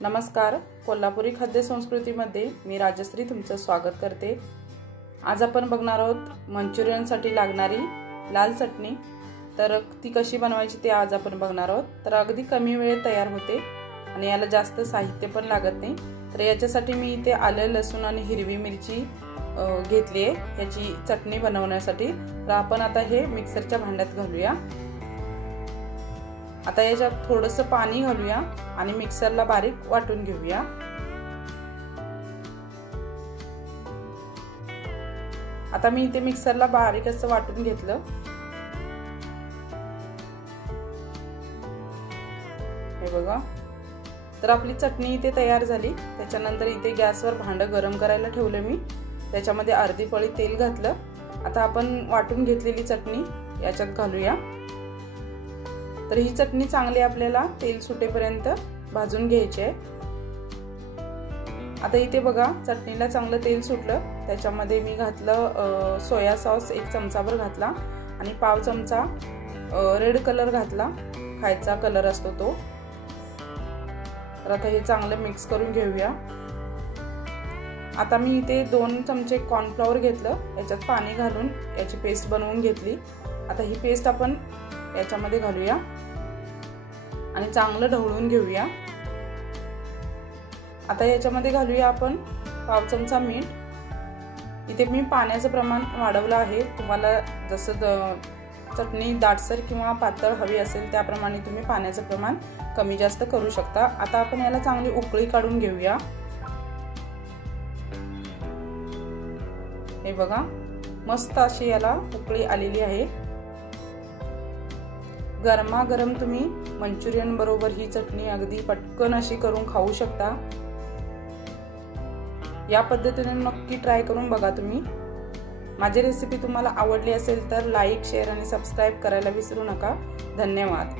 नमस्कार, कोल्हापुरी खाद्य संस्कृतीमध्ये मी राजश्री तुमचं स्वागत करते। आज आपण बघणार आहोत मंचुरियनसाठी लागणारी लाल चटणी। तर ती कशी बनवायची ते आज आपण बघणार आहोत। तर अगदी कमी वेळेत तयार होते आणि याला जास्त साहित्य पण लागत नाही। तर याच्यासाठी मी इथे आलं, लसूण आणि हिरवी मिरची घेतली आहे याची चटणी बनवण्यासाठी। तर आपण आता हे मिक्सरच्या भांड्यात घालूया। आता याच्यात थोडंसं पाणी घालूया आणि मिक्सरला बारीक वाटून घेऊया। आता मी इथे मिक्सरला बारीक असं वाटून घेतलं। हे बघा, तर आपली चटणी इथे तयार झाली। त्याच्यानंतर इथे गॅसवर भांडं गरम करायला ठेवलं मी। त्याच्यामध्ये अर्धी पळी तेल घातलं। आता आपण वाटून घेतलेली चटणी याच्यात घालूया। तर ही चटणी चांगली आपल्याला तेल सुटेपर्यंत भाजून घ्यायची आहे। आता इथे बघा, चटणीला चांगलं तेल सुटलं। त्याच्यामध्ये मी घातलं सोया सॉस 1 चमचाभर घातला आणि पाव चमचा रेड कलर घातला, खायचा कलर असतो तो। तर आता हे चांगलं मिक्स करून घेऊया। आता मी इथे 2 चमचे कॉर्नफ्लॉवर घेतलं, याच्यात पाणी घालून याची पेस्ट बनवून घेतली। आता ही पेस्ट आपण याच्यामध्ये घालूया आणि चांगलं ढवळून घेऊया। आता याच्यामध्ये घालूया आपण पाव चमचा मीठ। इथे मी पाण्याचं प्रमाण वाढवलं आहे। तुम्हाला जसं चटणी दाटसर किंवा पातळ हवी असेल त्याप्रमाणे तुम्ही पाण्याचं प्रमाण कमी जास्त करू शकता। आता आपण याला चांगली उकळी काढून घेऊया। हे बघा, मस्त अशी याला उकळी आलेली आहे। गरमागरम तुम्ही मंचुरियन बरोबर ही चटणी अगदी पटकन अशी करून खाऊ शकता। या पद्धतीने नक्की ट्राय करून बघा तुम्ही। माझी रेसिपी तुम्हाला आवडली असेल तर लाईक, शेअर आणि सबस्क्राइब करायला विसरू नका। धन्यवाद।